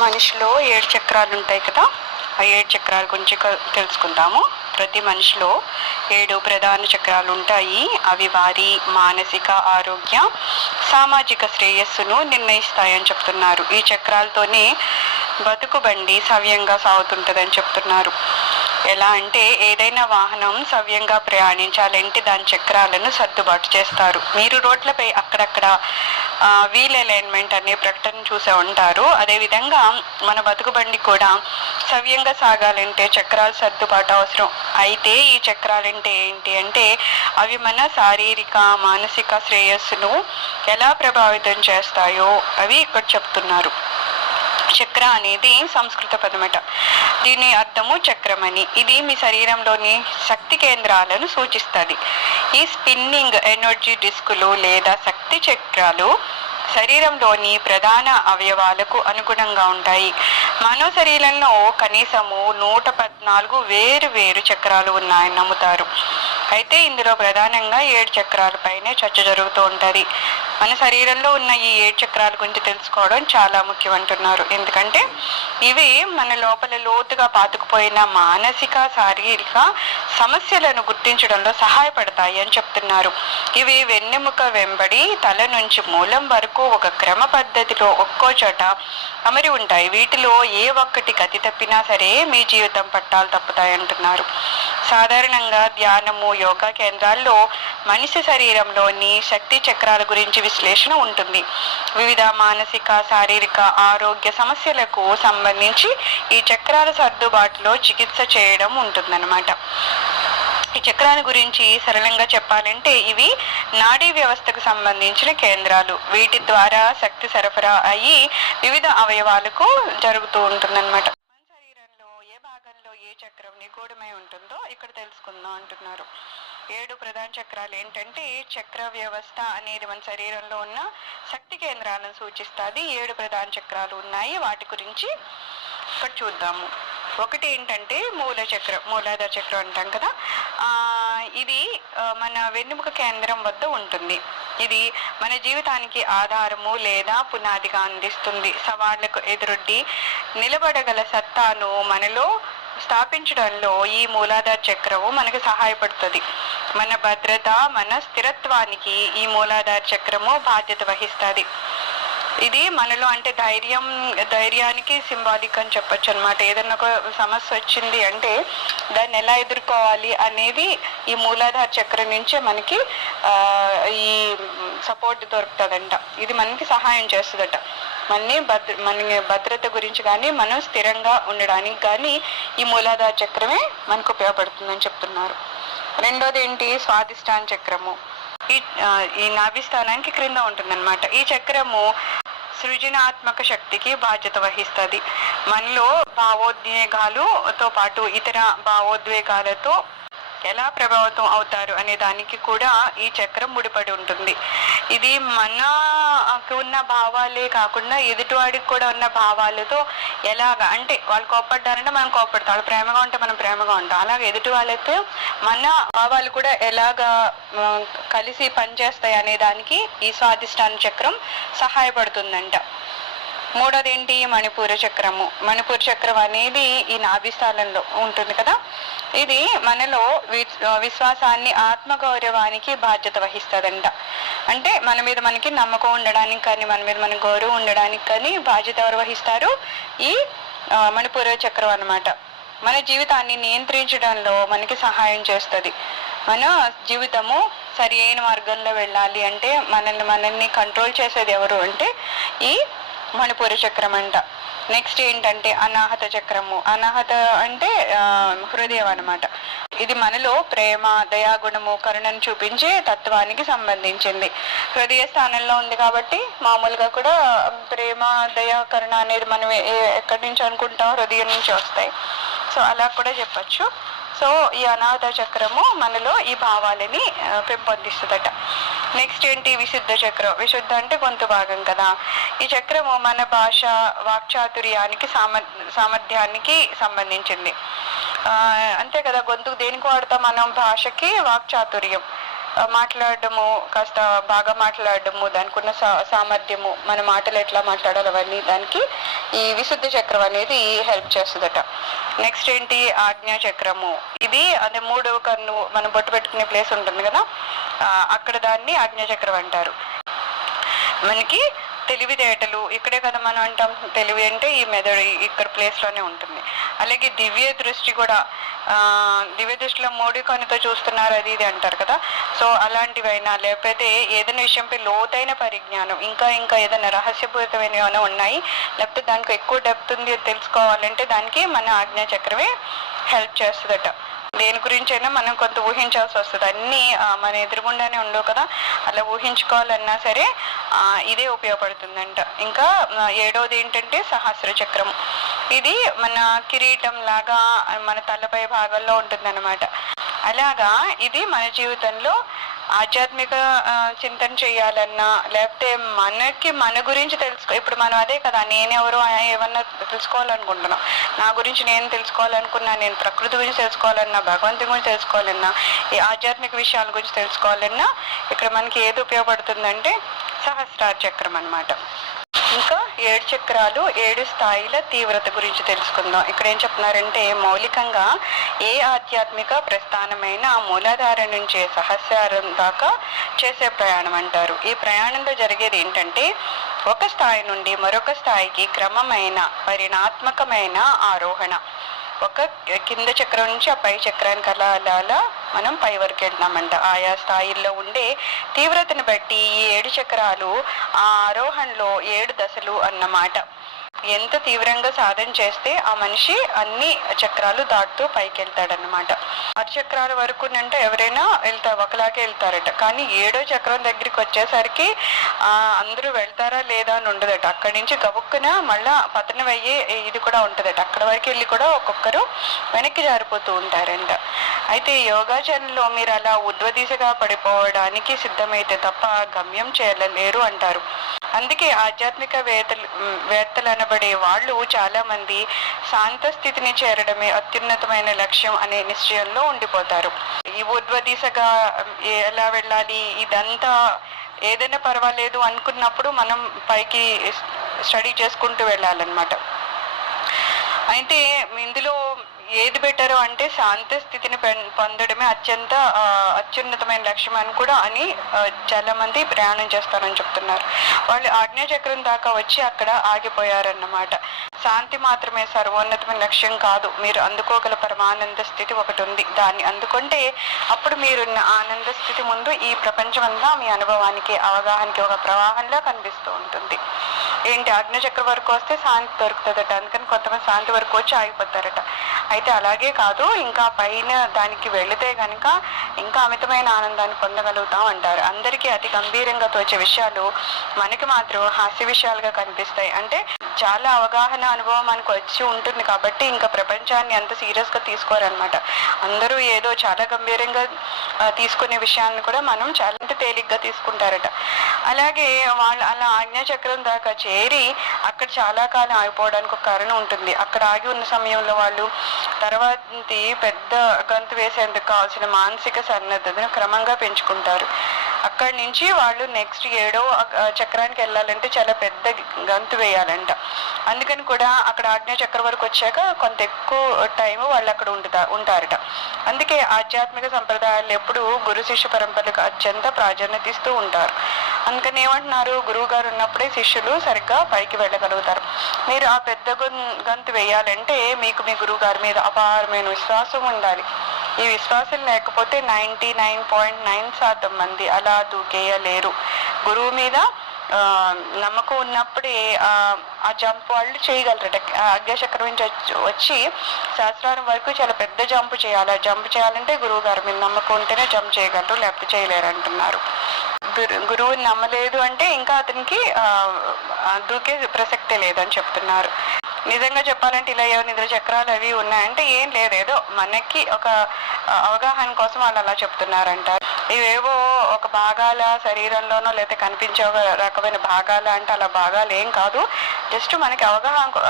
మనిషిలో 7 చక్రాలు ఉంటాయి కదా. ఆ 7 చక్రాల గురించి తెలుసుకుందాము. ప్రతి మనిషిలో 7 ప్రధాన చక్రాలు ఉంటాయి. అవి వారి మానసిక ఆరోగ్య, సామాజిక శ్రేయస్సును నిర్ణయిస్తాయని చెప్తున్నారు. ఈ చక్రాలతోనే బతుకు బండి సవ్యంగా సాగుతుంటుందని చెప్తున్నారు. ఎలా అంటే ఏదైనా వాహనం సవ్యంగా ప్రయాణించాలంటే దాని చక్రాలను సర్దుబాటు చేస్తారు. మీరు రోడ్లపై అక్కడక్కడ వీల్ అలైన్మెంట్ అనే ప్రకటన చూసే ఉంటారు. అదేవిధంగా మన బతుకుబండి కూడా సవ్యంగా సాగాలంటే చక్రాలు సర్దుబాటు అవసరం. అయితే ఈ చక్రాలంటే ఏంటి అంటే అవి మన శారీరక మానసిక శ్రేయస్సును ఎలా ప్రభావితం చేస్తాయో అవి ఇక్కడ చెప్తున్నారు. చక్ర అనేది సంస్కృత పదమట. దీని అర్థము చక్రమని. ఇది మీ శరీరంలోని శక్తి కేంద్రాలను సూచిస్తుంది. ఈ స్పిన్నింగ్ ఎనర్జీ డిస్కులు లేదా శక్తి చక్రాలు శరీరంలోని ప్రధాన అవయవాలకు అనుగుణంగా ఉంటాయి. మానవ శరీరంలో కనీసము 114 వేరు చక్రాలు ఉన్నాయని నమ్ముతారు. అయితే ఇందులో ప్రధానంగా 7 చక్రాల పైనే చర్చ జరుగుతూ ఉంటుంది. మన శరీరంలో ఉన్న ఈ 7 చక్రాల గురించి తెలుసుకోవడం చాలా ముఖ్యం అంటున్నారు. ఎందుకంటే ఇవి మన లోపల లోతుగా పాతుకుపోయిన మానసిక శారీరక సమస్యలను గుర్తించడంలో సహాయపడతాయి అని చెప్తున్నారు. ఇవి వెన్నెముక వెంబడి తల నుంచి మూలం వరకు ఒక క్రమ పద్ధతిలో ఒక్కో చోట అమరి ఉంటాయి. వీటిలో ఏ ఒక్కటి గతి తప్పినా సరే మీ జీవితం పట్టాలు తప్పుతాయి అంటున్నారు. సాధారణంగా ధ్యానము, యోగా కేంద్రాల్లో మనిషి శరీరంలోని శక్తి చక్రాల గురించి విశ్లేషణ ఉంటుంది. వివిధ మానసిక శారీరక ఆరోగ్య సమస్యలకు సంబంధించి ఈ చక్రాల సర్దుబాటులో చికిత్స చేయడం ఉంటుందన్నమాట. ఈ చక్రాల గురించి సరళంగా చెప్పాలంటే ఇవి నాడీ వ్యవస్థకు సంబంధించిన కేంద్రాలు. వీటి ద్వారా శక్తి సరఫరా అయ్యి వివిధ అవయవాలకు జరుగుతూ ఉంటుందన్నమాట. మన శరీరంలో ఏ భాగంలో ఏ చక్రం నిగూఢమై ఉంటుందో ఇక్కడ తెలుసుకుందాం అంటున్నారు. 7 ప్రధాన చక్రాలు ఏంటంటే చక్ర వ్యవస్థ అనేది మన శరీరంలో ఉన్న శక్తి కేంద్రాలను సూచిస్తుంది. 7 ప్రధాన చక్రాలు ఉన్నాయి. వాటి గురించి ఇక్కడ చూద్దాము. ఒకటి ఏంటంటే మూలాధార చక్రం అంటాం కదా. ఇది మన వెన్నెముక కేంద్రం వద్ద ఉంటుంది. ఇది మన జీవితానికి ఆధారము లేదా పునాదిగా అందిస్తుంది. సవాళ్లకు ఎదురొడ్డి నిలబడగల సత్తాను మనలో స్థాపించడంలో ఈ మూలాధార చక్రము మనకు సహాయపడుతుంది. మన భద్రత, మన స్థిరత్వానికి ఈ మూలాధార చక్రము బాధ్యత వహిస్తుంది. ఇది మనలో అంటే ధైర్యానికి సింబాలిక్ అని చెప్పొచ్చు అనమాట. ఏదన్నా ఒక సమస్య వచ్చింది అంటే దాన్ని ఎలా ఎదుర్కోవాలి అనేది ఈ మూలాధార చక్రం నుంచే మనకి ఈ సపోర్ట్ దొరుకుతుందంట. ఇది మనకి సహాయం చేస్తుందట. మన భద్రత గురించి కానీ మనం స్థిరంగా ఉండడానికి కానీ ఈ మూలాధార చక్రమే మనకు ఉపయోగపడుతుందని చెప్తున్నారు. రెండోది ఏంటి? స్వాదిష్టాన చక్రము. ఈ నాభిస్థానానికి క్రింద ఉంటుందన్నమాట. ఈ చక్రము సృజనాత్మక శక్తికి బాధ్యత వహిస్తుంది. మనలో భావోద్వేగాలతో పాటు ఇతర భావోద్వేగాలతో ఎలా ప్రభావితం అవుతారు అనే దానికి కూడా ఈ చక్రం ముడిపడి ఉంటుంది. ఇది మనకు ఉన్న భావాలే కాకుండా ఎదుటివాడికి కూడా ఉన్న భావాలతో ఎలాగా అంటే వాళ్ళు కోపడ్డారంటే మనం కోపడతాం, వాళ్ళు ప్రేమగా ఉంటే మనం ప్రేమగా ఉంటాం. అలాగే ఎదుటి వాళ్ళతో మన భావాలు కూడా ఎలాగా కలిసి పనిచేస్తాయి అనే దానికి ఈ స్వాదిష్టాన చక్రం సహాయపడుతుందంట. మూడోది ఏంటి? మణిపూర చక్రము. మణిపూర చక్రం అనేది ఈ నాభిస్థానంలో ఉంటుంది కదా. ఇది మనలో విశ్వాసాన్ని, ఆత్మగౌరవానికి బాధ్యత వహిస్తుందంట. అంటే మన మీద మనకి నమ్మకం ఉండడానికి కానీ మన మీద మనకి గౌరవం ఉండడానికి కానీ బాధ్యత ఎవరు వహిస్తారు? ఈ మణిపూర చక్రం అన్నమాట. మన జీవితాన్ని నియంత్రించడంలో మనకి సహాయం చేస్తుంది. మన జీవితము సరి అయిన మార్గంలో వెళ్ళాలి అంటే మనల్ని కంట్రోల్ చేసేది ఎవరు అంటే ఈ మణిపూర చక్రం అంట. నెక్స్ట్ ఏంటంటే అనాహత చక్రము. అనాహత అంటే హృదయం అన్నమాట. ఇది మనలో ప్రేమ, దయాగుణము, కరుణను చూపించే తత్వానికి సంబంధించింది. హృదయ స్థానంలో ఉంది కాబట్టి మామూలుగా కూడా ప్రేమ, దయ, కరుణ అనేది మనం ఎక్కడి నుంచి అనుకుంటాం? హృదయం నుంచి వస్తాయి. సో అలా కూడా చెప్పచ్చు. సో ఈ అనాహత చక్రము మనలో ఈ భావాలని పెంపొందిస్తుందట. నెక్స్ట్ ఏంటి? విశుద్ధ చక్రం. విశుద్ధ అంటే గొంతు భాగం కదా. ఈ చక్రము మన భాష, వాక్చాతుర్యానికి, సామర్థ్యానికి సంబంధించింది. అంతే కదా, గొంతుకు దేనికి వాడతాం మనం? భాషకి, వాక్చాతుర్యం. మాట్లాడడము, కాస్త బాగా మాట్లాడడము, దానికి ఉన్న సామర్థ్యము, మన మాటలు ఎట్లా మాట్లాడాలి అవన్నీ దానికి ఈ విశుద్ధ చక్రం అనేది హెల్ప్ చేస్తుందట. నెక్స్ట్ ఏంటి, ఆజ్ఞా చక్రము. ఇది అదే 3వ కన్ను మనం బొట్టు పెట్టుకునే ప్లేస్ ఉంటుంది కదా, అక్కడ దాన్ని ఆజ్ఞా చక్రం అంటారు. మనకి తెలివితేటలు ఇక్కడే కదా మనం అంటాం, తెలివి అంటే ఈ మెదడు ఇక్కడ ప్లేస్లోనే ఉంటుంది. అలాగే దివ్య దృష్టి కూడా, దివ్య దృష్టిలో 3 కన్నుతో చూస్తున్నారు అది ఇది అంటారు కదా. సో అలాంటివైనా, లేకపోతే ఏదైనా విషయంపై లోతైన పరిజ్ఞానం, ఇంకా ఇంకా ఏదైనా రహస్యపూరితమైన ఏమైనా ఉన్నాయి, లేకపోతే దానికి ఎక్కువ డెప్త్ ఉంది తెలుసుకోవాలంటే దానికి మన ఆజ్ఞా చక్రమే హెల్ప్ చేస్తుందట. దేని గురించి అయినా మనం కొంత ఊహించాల్సి వస్తుంది, అన్నీ మన ఎదురుగుండానే ఉండవు కదా, అలా ఊహించుకోవాలన్నా సరే ఇదే ఉపయోగపడుతుందంట. ఇంకా 7వది ఏంటంటే సహస్ర చక్రం. ఇది మన కిరీటం లాగా మన తలపై భాగంలో ఉంటుందన్నమాట. అలాగా ఇది మన జీవితంలో ఆధ్యాత్మిక చింతన చేయాలన్నా, లేకపోతే మనకి మన గురించి తెలుసుకో, ఇప్పుడు మనం అదే కదా, నేనెవరు ఏమన్నా తెలుసుకోవాలనుకుంటున్నాం, నా గురించి నేను తెలుసుకోవాలనుకున్నా, నేను ప్రకృతి గురించి తెలుసుకోవాలన్నా, భగవంతుని గురించి తెలుసుకోవాలన్నా, ఈ ఆధ్యాత్మిక విషయాల గురించి తెలుసుకోవాలన్నా ఇక్కడ మనకి ఏది ఉపయోగపడుతుందంటే సహస్రార చక్రం అన్నమాట. ఇంకా 7 చక్రాలు 7 స్థాయిల తీవ్రత గురించి తెలుసుకుందాం. ఇక్కడ ఏం చెప్తున్నారంటే, మౌలికంగా ఏ ఆధ్యాత్మిక ప్రస్థానమైన మూలాధారం నుంచి సహస్రారం దాకా చేసే ప్రయాణం అంటారు. ఈ ప్రయాణంలో జరిగేది ఏంటంటే, ఒక స్థాయి నుండి మరొక స్థాయికి క్రమమైన పరిణాత్మకమైన ఆరోహణ. ఒక కింద చక్రం నుంచి ఆ పై చక్రానికి అలా మనం పై వరకు వెళ్తున్నామంట. ఆయా స్థాయిల్లో ఉండే తీవ్రతను బట్టి ఈ 7 చక్రాలు ఆ ఆరోహణలో 7 దశలు అన్నమాట. ఎంత తీవ్రంగా సాధన చేస్తే ఆ మనిషి అన్ని చక్రాలు దాటుతూ పైకి వెళ్తాడనమాట. 6 చక్రాల వరకు అంటే ఎవరైనా ఒకలాగే వెళ్తారట, కానీ 7వ చక్రం దగ్గరికి వచ్చేసరికి అందరూ వెళ్తారా లేదా అని ఉండదట. అక్కడి నుంచి గబుక్కున మళ్ళా పతనం అయ్యే ఇది కూడా ఉంటుందట. అక్కడ వరకు వెళ్ళి కూడా ఒక్కొక్కరు వెనక్కి జారిపోతూ ఉంటారంట. అయితే యోగాచరణలో మీరు అలా ఉద్వదిశగా పడిపోవడానికి సిద్ధమైతే తప్ప గమ్యం చేయలేరు అంటారు. అందుకే ఆధ్యాత్మిక వేత్తలు అనబడే వాళ్ళు చాలా మంది శాంత స్థితిని చేరడమే అత్యున్నతమైన లక్ష్యం అనే నిశ్చయంలో ఉండిపోతారు. ఈ ఉద్వదిశగా ఎలా వెళ్ళాలి, ఇదంతా ఏదైనా పర్వాలేదు అనుకున్నప్పుడు మనం పైకి స్టడీ చేసుకుంటూ వెళ్ళాలన్నమాట. అయితే ఇందులో ఏది బెటరు అంటే శాంత స్థితిని పొందడమే అత్యున్నతమైన లక్ష్యం అని కూడా చాలా మంది ప్రయాణం చేస్తారని చెప్తున్నారు. వాళ్ళు ఆజ్ఞాచక్రం దాకా వచ్చి అక్కడ ఆగిపోయారన్నమాట. శాంతి మాత్రమే సర్వోన్నతమైన లక్ష్యం కాదు, మీరు అందుకోగల పరమానంద స్థితి ఒకటి ఉంది. దాన్ని అందుకుంటే అప్పుడు మీరున్న ఆనంద స్థితి ముందు ఈ ప్రపంచం అంతా మీ అనుభవానికి అవగాహనకి ఒక ప్రవాహంలా కనిపిస్తూ ఉంటుంది. ఏంటి, ఆజ్ఞాచక్రం వరకు వస్తే శాంతి దొరుకుతుందట, అందుకని కొంతమంది శాంతి వరకు వచ్చి ఆగిపోతారట. అయితే అలాగే కాదు, ఇంకా పైన దానికి వెళితే కనుక ఇంకా అమితమైన ఆనందాన్ని పొందగలుగుతాం అంటారు. అందరికీ అతి గంభీరంగా తోచే విషయాలు మనకి మాత్రం హాస్య విషయాలుగా కనిపిస్తాయి. అంటే చాలా అవగాహన అనుభవం మనకు వచ్చి ఉంటుంది కాబట్టి ఇంకా ప్రపంచాన్ని అంత సీరియస్గా తీసుకోరనమాట. అందరూ ఏదో చాలా గంభీరంగా తీసుకునే విషయాలను కూడా మనం చాలా తేలిగ్గా తీసుకుంటారట. అలాగే వాళ్ళు అలా ఆజ్ఞాచక్రం దాకా చేరి అక్కడ చాలా కాలం ఆగిపోవడానికి ఒక కారణం ఉంటుంది. అక్కడ ఆగి ఉన్న సమయంలో వాళ్ళు తర్వాత పెద్ద గంతు వేసేందుకు కావాల్సిన మానసిక సన్నద్ధతను క్రమంగా పెంచుకుంటారు. అక్కడి నుంచి వాళ్ళు నెక్స్ట్ 7వ చక్రానికి వెళ్ళాలంటే చాలా పెద్ద గంతు వేయాలంట. అందుకని కూడా అక్కడ ఆజ్ఞాచక్రం వరకు వచ్చాక కొంత ఎక్కువ టైం వాళ్ళు అక్కడ ఉంటారట. అందుకే ఆధ్యాత్మిక సంప్రదాయాలు ఎప్పుడు గురు శిష్య పరంపరలకు అత్యంత ప్రాధాన్యత ఇస్తూ ఉంటారు. అందుకని ఏమంటున్నారు, గురువు గారు ఉన్నప్పుడే శిష్యులు సరిగ్గా పైకి వెళ్ళగలుగుతారు. మీరు ఆ పెద్ద గంతు వేయాలంటే మీకు మీ గురువు గారి మీద అపారమైన విశ్వాసం ఉండాలి. ఈ విశ్వాసం లేకపోతే 99.9% మంది అలా దూకేయలేరు. గురువు మీద నమ్మకం ఉన్నప్పుడే ఆ జంప్ వాళ్ళు చేయగలరట. ఆజ్ఞాచక్రం నుంచి వచ్చి సహస్రారం వరకు చాలా పెద్ద జంప్ చేయాలి. జంప్ చేయాలంటే గురువు గారి మీద నమ్మకం ఉంటేనే జంప్ చేయగలరు, లేకపోతే చేయలేరు అంటున్నారు. గురువుని నమ్మలేదు అంటే ఇంకా అతనికి దూకే ప్రసక్తే లేదని చెప్తున్నారు. నిజంగా చెప్పాలంటే ఇలా నిద్ర చక్రాలు అవి ఉన్నాయంటే ఏం లేదు, ఏదో మనకి ఒక అవగాహన కోసం వాళ్ళు అలా చెప్తున్నారంటారు. ఇవేవో ఒక భాగాల శరీరంలోనో లేకపోతే కనిపించే ఒక రకమైన భాగాల అంటే అలా భాగాలు ఏం కాదు, జస్ట్ మనకి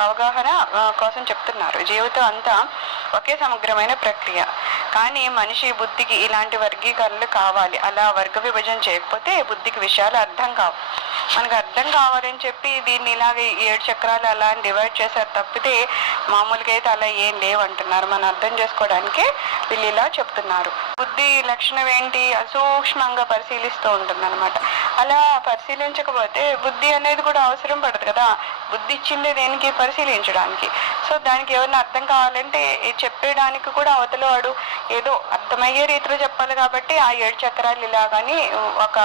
అవగాహన కోసం చెప్తున్నారు. జీవితం అంతా ఒకే సమగ్రమైన ప్రక్రియ. కానీ మనిషి బుద్ధికి ఇలాంటి వర్గీకరణలు కావాలి. అలా వర్గ విభజన చేయకపోతే బుద్ధికి విషయాలు అర్థం కావు. మనకు అర్థం కావాలని చెప్పి దీన్ని ఇలాగే 7 చక్రాలు అలా డివైడ్ చేశారు తప్పితే మామూలుగా అయితే అలా ఏం లేవంటున్నారు. మనం అర్థం చేసుకోవడానికి వీళ్ళు ఇలా చెప్తున్నారు. బుద్ధి లక్షణం ఏంటి? సూక్ష్మంగా పరిశీలిస్తూ ఉంటుంది అనమాట. అలా పరిశీలించకపోతే బుద్ధి అనేది కూడా అవసరం పడదు కదా. బుద్ధి ఇచ్చింది దేనికి? పరిశీలించడానికి. సో దానికి ఎవరిని అర్థం కావాలంటే చెప్పేయడానికి కూడా అవతల వాడు ఏదో అర్థమయ్యే రీతిలో చెప్పాలి. కాబట్టి ఆ 7 చక్రాలు ఇలాగని ఒక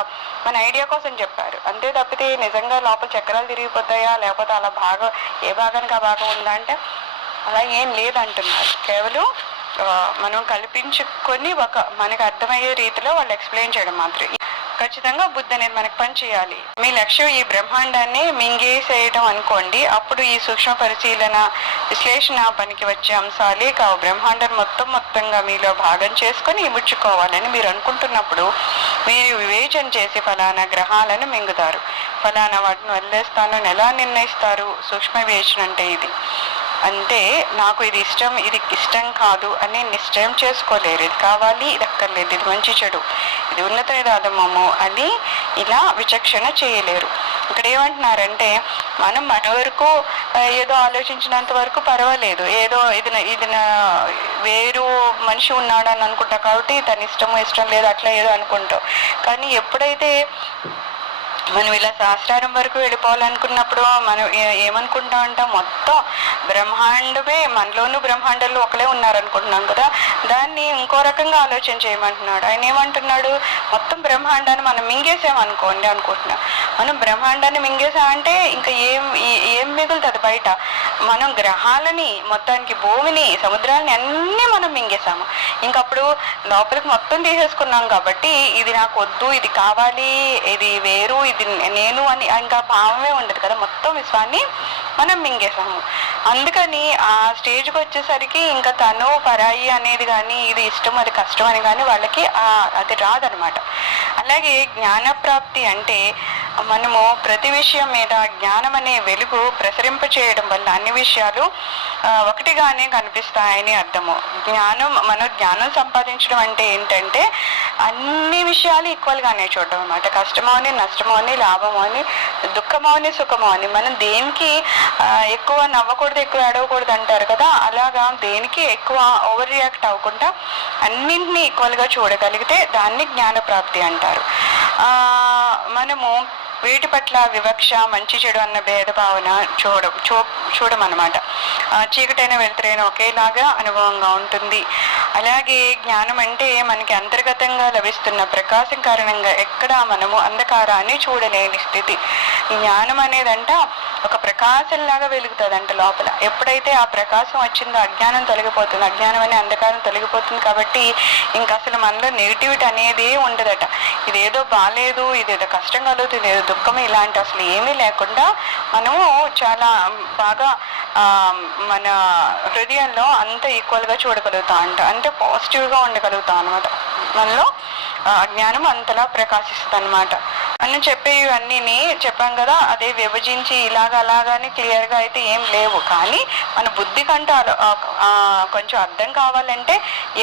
మన ఐడియా కోసం చెప్పారు అంతే తప్పితే నిజంగా లోపల చక్రాలు తిరిగిపోతాయా లేకపోతే అలా భాగం ఏ భాగానికి ఆ భాగం ఉందా అంటే అలా ఏం లేదంటున్నారు. కేవలం మనం కల్పించుకొని మనకు అర్థమయ్యే రీతిలో వాళ్ళు ఎక్స్ప్లెయిన్ చేయడం మాత్రం. ఖచ్చితంగా బుద్ధి అనేది మనకు పని చేయాలి. మీ లక్ష్యం ఈ బ్రహ్మాండాన్ని మింగేసేయడం అనుకోండి, అప్పుడు ఈ సూక్ష్మ పరిశీలన విశ్లేషణ పనికి వచ్చే అంశాలే కావు. బ్రహ్మాండం మొత్తంగా మీలో భాగం చేసుకొని ఇముడ్చుకోవాలని మీరు అనుకుంటున్నప్పుడు మీరు వివేచన చేసి ఫలానా గ్రహాలను మింగుతారు, ఫలానా వాటిని వదిలేస్తాను ఎలా నిర్ణయిస్తారు? సూక్ష్మ వివేచన అంటే ఇది. అంటే నాకు ఇది ఇష్టం కాదు అని నిశ్చయం చేసుకోలేరు. ఇది కావాలి, ఇది అక్కర్లేదు, ఇది మంచి చెడు, ఇది ఉన్నత ఇది అధమము అని ఇలా విచక్షణ చేయలేరు. ఇక్కడ ఏమంటున్నారంటే మనం మన వరకు ఏదో ఆలోచించినంత వరకు పర్వాలేదు, ఏదో ఇది వేరు మనిషి ఉన్నాడు అని అనుకుంటా కాబట్టి తన ఇష్టం లేదు అట్లా ఏదో అనుకుంటాం. కానీ ఎప్పుడైతే మనం ఇలా శాస్త్రారం వరకు వెళ్ళిపోవాలనుకున్నప్పుడు మనం ఏమనుకుంటాం అంటే మొత్తం బ్రహ్మాండమే మనలోనూ బ్రహ్మాండంలో ఒకలే ఉన్నారనుకుంటున్నాం కదా. దాన్ని ఇంకో రకంగా ఆలోచన చేయమంటున్నాడు. ఆయన ఏమంటున్నాడు? మొత్తం బ్రహ్మాండాన్ని మనం మింగేసామనుకోండి అనుకుంటున్నాం. మనం బ్రహ్మాండాన్ని మింగేసామంటే ఇంకా ఏం మిగులుతుంది బయట? మనం గ్రహాలని మొత్తానికి భూమిని సముద్రాలని అన్నీ మనం మింగేసాము. ఇంకప్పుడు లోపలికి మొత్తం తీసేసుకున్నాం కాబట్టి ఇది నాకు వద్దు, ఇది కావాలి, ఇది వేరు, ఇది నేను అని ఇంకా భావమే ఉండదు కదా. మొత్తం విశ్వాన్ని మనం మింగేసాము. అందుకని ఆ స్టేజ్కి వచ్చేసరికి ఇంకా తను పరాయి అనేది కానీ ఇది ఇష్టం అది కష్టం అని కానీ వాళ్ళకి అది రాదనమాట. అలాగే జ్ఞానప్రాప్తి అంటే మనము ప్రతి విషయం మీద జ్ఞానం అనే వెలుగు ప్రసరింప చేయడం వల్ల అన్ని విషయాలు ఒకటిగానే కనిపిస్తాయని అర్థము. మనం జ్ఞానం సంపాదించడం అంటే ఏంటంటే అన్ని విషయాలు ఈక్వల్గానే చూడడం అనమాట. కష్టమో అని, నష్టమో అని, లాభమో అని, దుఃఖమో అని, సుఖమో అని. మనం దేనికి ఎక్కువ నవ్వకూడదు, ఎక్కువ ఏడవకూడదు అంటారు కదా. అలాగా దేనికి ఎక్కువ ఓవర్ రియాక్ట్ అవ్వకుండా అన్నింటినీ ఈక్వల్గా చూడగలిగితే దాన్ని జ్ఞానప్రాప్తి అంటారు. మనము వీటి పట్ల వివక్ష, మంచి చెడు అన్న భేదభావన చూడమన్నమాట. చీకటైన వెలుతురైన ఒకేలాగా అనుభవంగా ఉంటుంది. అలాగే జ్ఞానం అంటే మనకి అంతర్గతంగా లభిస్తున్న ప్రకాశం కారణంగా ఎక్కడ మనము అంధకారాన్ని చూడలేని స్థితి. జ్ఞానం అనేదంట ఒక ప్రకాశంలాగా వెలుగుతుందంట లోపల. ఎప్పుడైతే ఆ ప్రకాశం వచ్చిందో అజ్ఞానం తొలగిపోతుంది. అజ్ఞానం అనే అంధకారం తొలగిపోతుంది. కాబట్టి ఇంకా అసలు మనలో నెగిటివిటీ అనేది ఉండదట. ఇదేదో బాగాలేదు, ఇదేదో కష్టం కలుగుతుంది, ఏదో దుఃఖం, ఇలాంటి అసలు ఏమీ లేకుండా మనము చాలా బాగా మన హృదయంలో అంత ఈక్వల్గా చూడగలుగుతాం అంటే పాజిటివ్గా ఉండగలుగుతాం అనమాట. మనలో జ్ఞానం అంతలా ప్రకాశిస్తుంది అనమాట. అని చెప్పేవన్నీ చెప్పాం కదా. అదే విభజించి అలాగానే క్లియర్గా అయితే ఏం లేవు. కానీ మన బుద్ధి కంటే కొంచెం అర్థం కావాలంటే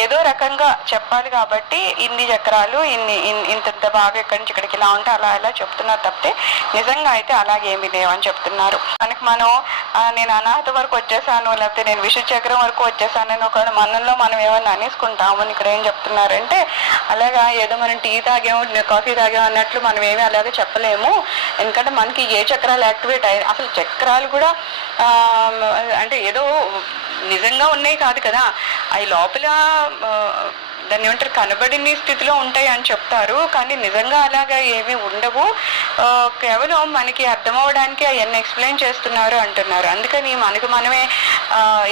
ఏదో రకంగా చెప్పాలి. కాబట్టి ఇన్ని చక్రాలు ఇంత బాగా ఎక్కడి నుంచి ఇక్కడికి ఇలా ఉంటే అలా చెప్తున్నారు తప్పితే నిజంగా అయితే అలాగేమీ లేవని చెప్తున్నారు. నేను అనాహత వరకు వచ్చేసాను, లేకపోతే నేను విషు చక్రం వరకు వచ్చేసానని ఒక మనలో మనం ఏమన్నా అనేసుకుంటామని ఇక్కడ ఏం చెప్తున్నారంటే అలాగా ఏదో మనం టీ తాగాము, కాఫీ తాగాము అన్నట్లు మనం ఏమి అలాగే చెప్పలేము. ఎందుకంటే మనకి ఏ చక్రాలు యాక్టివేట్ అయ్యాయి, అసలు చక్రాలు కూడా అంటే ఏదో నిజంగా ఉన్నాయి కాదు కదా, అవి లోపల దాన్ని ఏమంటారు కనబడిన స్థితిలో ఉంటాయి అని చెప్తారు. కానీ నిజంగా అలాగా ఏమీ ఉండవు. కేవలం మనకి అర్థమవడానికి అవన్నీ ఎక్స్ప్లెయిన్ చేస్తున్నారు అంటున్నారు. అందుకని మనమే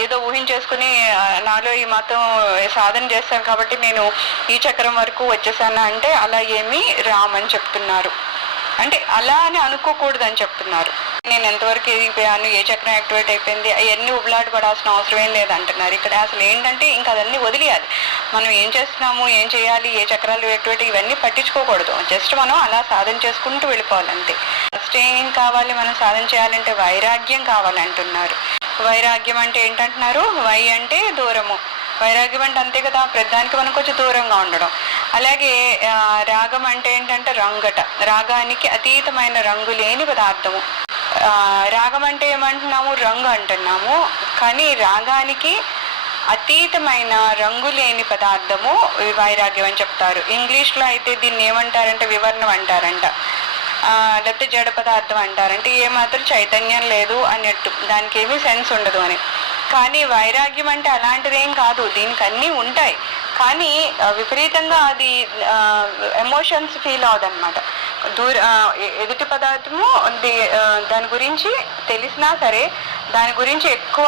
ఏదో ఊహించేసుకుని నాలో ఈ మాత్రం సాధన చేస్తాను కాబట్టి నేను ఈ చక్రం వరకు వచ్చేసాను అంటే అలా ఏమీ రామని చెప్తున్నారు. అంటే అలా అని అనుకోకూడదని చెప్తున్నారు. నేను ఎంతవరకు ఎదిగిపోయాను, ఏ చక్రం యాక్టివేట్ అయిపోయింది, అవన్నీ ఉబలాట పడాల్సిన అవసరం ఏం లేదంటున్నారు. ఇక్కడ అసలు ఏంటంటే ఇంకా అదన్నీ వదిలేయాలి. మనం ఏం చేస్తున్నాము, ఏం చేయాలి, ఏ చక్రాలు యాక్టివేట్, ఇవన్నీ పట్టించుకోకూడదు. జస్ట్ మనం అలా సాధన చేసుకుంటూ వెళ్ళిపోవాలంతే. ఫస్ట్ ఏం కావాలి, మనం సాధన చేయాలంటే వైరాగ్యం కావాలంటున్నారు. వైరాగ్యం అంటే ఏంటంటున్నారు, వై అంటే దూరము, వైరాగ్యం అంటే అంతే కదా, ప్రధానికి మనం కొంచెం దూరంగా ఉండడం. అలాగే రాగం అంటే ఏంటంటే రంగట, రాగానికి అతీతమైన రంగు లేని పదార్థము. రాగం అంటే ఏమంటున్నాము, రంగు అంటున్నాము, కానీ రాగానికి అతీతమైన రంగు లేని పదార్థము వైరాగ్యం అని చెప్తారు. ఇంగ్లీష్లో అయితే దీన్ని ఏమంటారంటే వివరణం అంటారంట, లేకపోతే జడ పదార్థం అంటారంటే ఏమాత్రం చైతన్యం లేదు అన్నట్టు, దానికి ఏమీ సెన్స్ ఉండదు అని. కానీ వైరాగ్యం అంటే అలాంటిదేం కాదు, దీనికి అన్నీ ఉంటాయి, కానీ విపరీతంగా అది ఎమోషన్స్ ఫీల్ అవదన్నమాట. ఎదుటి పదార్థము దాని గురించి తెలిసినా సరే దాని గురించి ఎక్కువ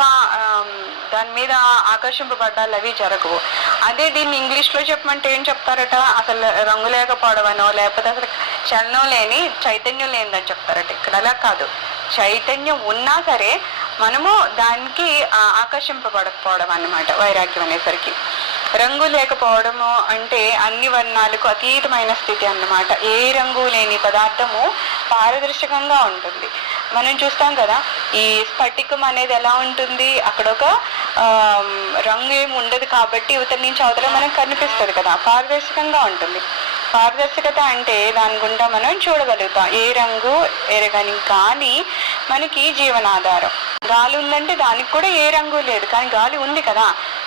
దాని మీద ఆకర్షింపబడ్డాలు అవి జరగవు. అదే దీన్ని ఇంగ్లీష్లో చెప్పమంటే ఏం చెప్తారట, అసలు రంగు లేకపోవడమనో లేకపోతే అసలు చలనం లేని చైతన్యం లేనిదని చెప్తారట. ఇక్కడ అలా కాదు, చైతన్యం ఉన్నా సరే మనము దానికి ఆకర్షింపబడకపోవడం అన్నమాట వైరాగ్యం అనేసరికి. రంగు లేకపోవడము అంటే అన్ని వర్ణాలకు అతీతమైన స్థితి అన్నమాట. ఏ రంగు లేని పదార్థము పారదర్శకంగా ఉంటుంది. మనం చూస్తాం కదా, ఈ స్ఫటికం అనేది ఎలా ఉంటుంది, అక్కడ ఒక రంగు ఏమి ఉండదు కాబట్టి ఇవతల నుంచి అవతల మనకు కనిపిస్తుంది కదా, పారదర్శకంగా ఉంటుంది. పారదర్శకత అంటే దాని గుండా మనం చూడగలుగుతాం. ఏ రంగు ఎరగని గాలి మనకి జీవనాధారం. గాలి ఉందంటే దానికి కూడా ఏ రంగు లేదు, కానీ గాలి ఉంది కదా,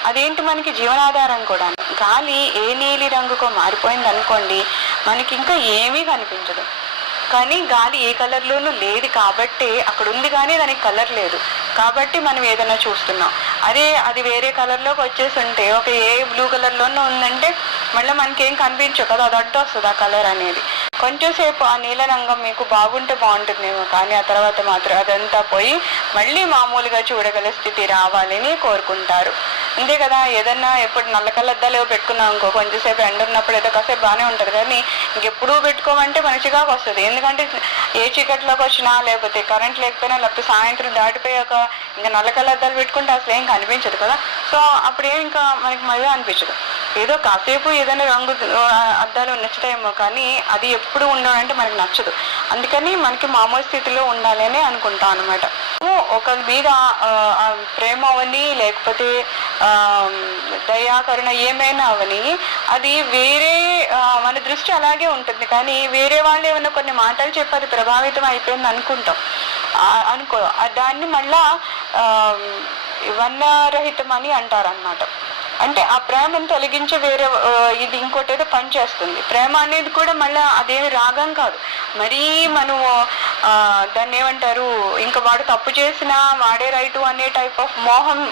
అదేంటి మనకి జీవనాధారం కూడా. గాలి ఏ నీలి రంగుకో మారిపోయింది అనుకోండి, మనకి ఇంకా ఏమీ కనిపించదు. కానీ గాలి ఏ కలర్లోనూ లేదు కాబట్టి అక్కడ ఉంది, కానీ దానికి కలర్ లేదు కాబట్టి మనం ఏదైనా చూస్తున్నాం. అదే అది వేరే కలర్లోకి వచ్చేసి ఉంటే, ఒక ఏ బ్లూ కలర్లోనూ ఉందంటే మళ్ళీ మనకేం కనిపించవు కదా, అది అడ్డు వస్తుంది ఆ కలర్ అనేది. కొంచెం సేపు ఆ నీల రంగం మీకు బాగుంటే బాగుంటుందేమో, కానీ ఆ తర్వాత మాత్రం అదంతా పోయి మళ్ళీ మామూలుగా చూడగల స్థితి రావాలని కోరుకుంటారు. అంతే కదా, ఏదన్నా ఎప్పుడు నల్ల కలద్దాలు పెట్టుకున్నాం అనుకో, కొంచెంసేపు ఎండ ఉన్నప్పుడు ఏదో కాసేపు బాగానే ఉంటుంది, కానీ ఇంకెప్పుడూ పెట్టుకోమంటే మన చికాకు వస్తుంది. ఎందుకంటే ఏ చీకట్లోకి వచ్చినా, లేకపోతే కరెంట్ లేకపోయినా, లేకపోతే సాయంత్రం దాటిపోయాక ఇంకా నల్ల కలద్దాలు పెట్టుకుంటే అసలు ఏం కనిపించదు కదా. సో అప్పుడేం ఇంకా మనకి మళ్ళీ అనిపించదు. ఏదో కాసేపు ఏదైనా రంగు అద్దాలు నచ్చుతాయేమో, కానీ అది ఎప్పుడు ఉండడంటే మనకి నచ్చదు. అందుకని మనకి మామూలు స్థితిలో ఉండాలి అని అనుకుంటాం అనమాట. ఒకరి మీద ప్రేమ అవని, లేకపోతే దయాకరణ ఏమైనా అవని, అది వేరే మన దృష్టి అలాగే ఉంటుంది, కానీ వేరే వాళ్ళు ఏమైనా కొన్ని మాటలు చెప్పి అది ప్రభావితం అయిపోయింది అనుకుంటాం అనుకో, దాన్ని మళ్ళా వర్ణరహితం అని అంటారనమాట. అంటే ఆ ప్రేమను తొలగించి వేరే ఇది ఇంకోటి ఏదో పని చేస్తుంది. ప్రేమ అనేది కూడా మళ్ళీ అదేమి రాగం కాదు, మరీ మనము దాన్ని ఏమంటారు, ఇంకా వాడు తప్పు చేసినా వాడే రైటు అనే టైప్ ఆఫ్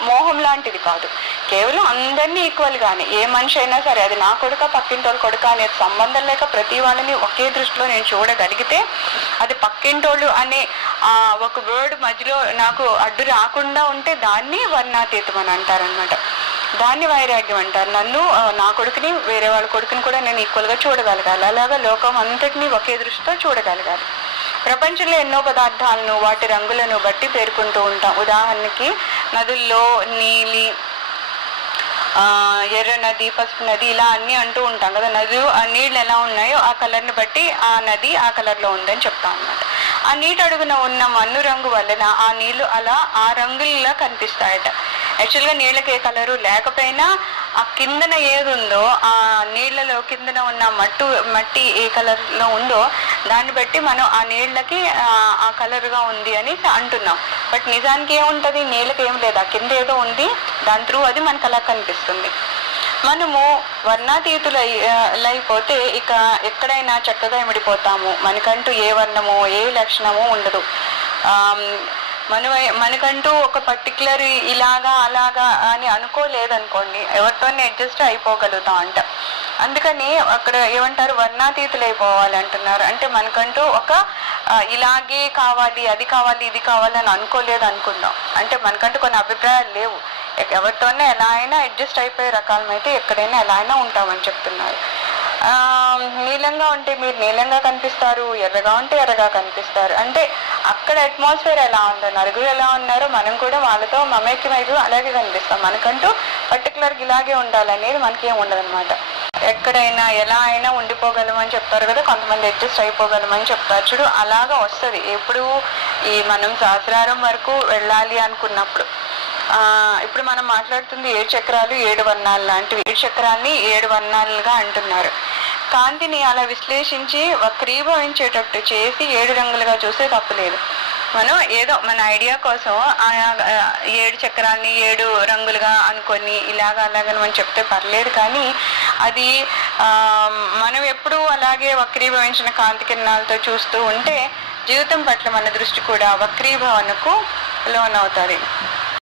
మోహం లాంటిది కాదు. కేవలం అందరినీ ఈక్వల్గానే, ఏ మనిషి అయినా సరే, అది నా కొడుక పక్కింటోళ్ళ కొడుక అనేది సంబంధం లేక ప్రతి వాళ్ళని ఒకే దృష్టిలో నేను చూడగలిగితే, అది పక్కింటోళ్ళు అనే ఒక వర్డ్ మధ్యలో నాకు అడ్డు రాకుండా ఉంటే దాన్ని వర్ణాతీతం అని అంటారనమాట. దాన్ని వైరాగ్యం అంటారు. నన్ను, నా కొడుకుని, వేరే వాళ్ళ కొడుకుని కూడా నేను ఈక్వల్గా చూడగలగాలి. అలాగా లోకం అంతటినీ ఒకే దృష్టితో చూడగలగాలి. ప్రపంచంలో ఎన్నో పదార్థాలను వాటి రంగులను బట్టి పేర్కొంటూ ఉంటాం. ఉదాహరణకి నదుల్లో నీలి, ఎర్ర నది, పసుపు నది, ఇలా అన్నీ అంటూ ఉంటాం కదా. నది ఆ నీళ్ళు ఎలా ఉన్నాయో ఆ కలర్ని బట్టి ఆ నది ఆ కలర్లో ఉందని చెప్తాం అన్నమాట. ఆ నీటి అడుగున ఉన్న మన్ను రంగు వలన ఆ నీళ్లు అలా ఆ రంగుల్లో కనిపిస్తాయట. యాక్చువల్గా నీళ్ళకి ఏ కలరు లేకపోయినా ఆ కిందన ఏది ఉందో, ఆ నీళ్లలో కిందన ఉన్న మట్టి ఏ కలర్లో ఉందో దాన్ని బట్టి మనం ఆ నీళ్ళకి ఆ కలర్గా ఉంది అని అంటున్నాం. బట్ నిజానికి ఏముంటుంది, నీళ్ళకి ఏం లేదు, ఆ కింద ఏదో ఉంది, దాని త్రూ అది మనకు అలా కనిపిస్తుంది. మనము వర్ణాతీతులైపోతే ఇక ఎక్కడైనా చక్కగా ఇమిడిపోతాము. మనకంటూ ఏ వర్ణమో ఏ లక్షణమో ఉండదు. మనకంటూ ఒక పర్టికులర్ ఇలాగా అలాగా అని అనుకోలేదనుకోండి, ఎవరితోనే అడ్జస్ట్ అయిపోగలుగుతాం అంట. అందుకని అక్కడ ఏమంటారు, వర్ణాతీతులు అయిపోవాలంటున్నారు. అంటే మనకంటూ ఒక ఇలాగే కావాలి, అది కావాలి, ఇది కావాలి అని అనుకోలేదు అనుకుందాం. అంటే మనకంటూ కొన్ని అభిప్రాయాలు లేవు, ఎవరితోనే ఎలా అయినా అడ్జస్ట్ అయిపోయే రకాలమైతే ఎక్కడైనా ఎలా అయినా ఉంటామని చెప్తున్నారు. నీలంగా ఉంటే మీరు నీలంగా కనిపిస్తారు, ఎర్రగా ఉంటే ఎర్రగా కనిపిస్తారు. అంటే అక్కడ అట్మాస్ఫియర్ ఎలా ఉందో, నలుగురు ఎలా ఉన్నారో మనం కూడా వాళ్ళతో మమేక్యమైపు అలాగే కనిపిస్తాం. మనకంటూ పర్టికులర్గా ఇలాగే ఉండాలనేది మనకేం ఉండదన్నమాట. ఎక్కడైనా ఎలా అయినా ఉండిపోగలమని చెప్తారు కదా, కొంతమంది అడ్జస్ట్ అయిపోగలమని చెప్తారు చూడు, అలాగా వస్తుంది. ఎప్పుడు ఈ మనం సహస్రారం వరకు వెళ్ళాలి అనుకున్నప్పుడు. ఇప్పుడు మనం మాట్లాడుతుంది 7 చక్రాలు 7 వర్ణాలు లాంటివి. 7 చక్రాల్ని 7 వర్ణాలుగా అంటున్నారు. కాంతిని అలా విశ్లేషించి వక్రీభవించేటట్టు చేసి 7 రంగులుగా చూస్తే తప్పులేదు. మనం ఏదో మన ఐడియా కోసం 7 చక్రాన్ని 7 రంగులుగా అనుకొని అలాగని మనం చెప్తే పర్లేదు. కానీ అది మనం ఎప్పుడూ అలాగే వక్రీభవించిన కాంతి కిరణాలతో చూస్తూ ఉంటే జీవితం పట్ల మన దృష్టి కూడా వక్రీభవనకు లోనవుతుంది.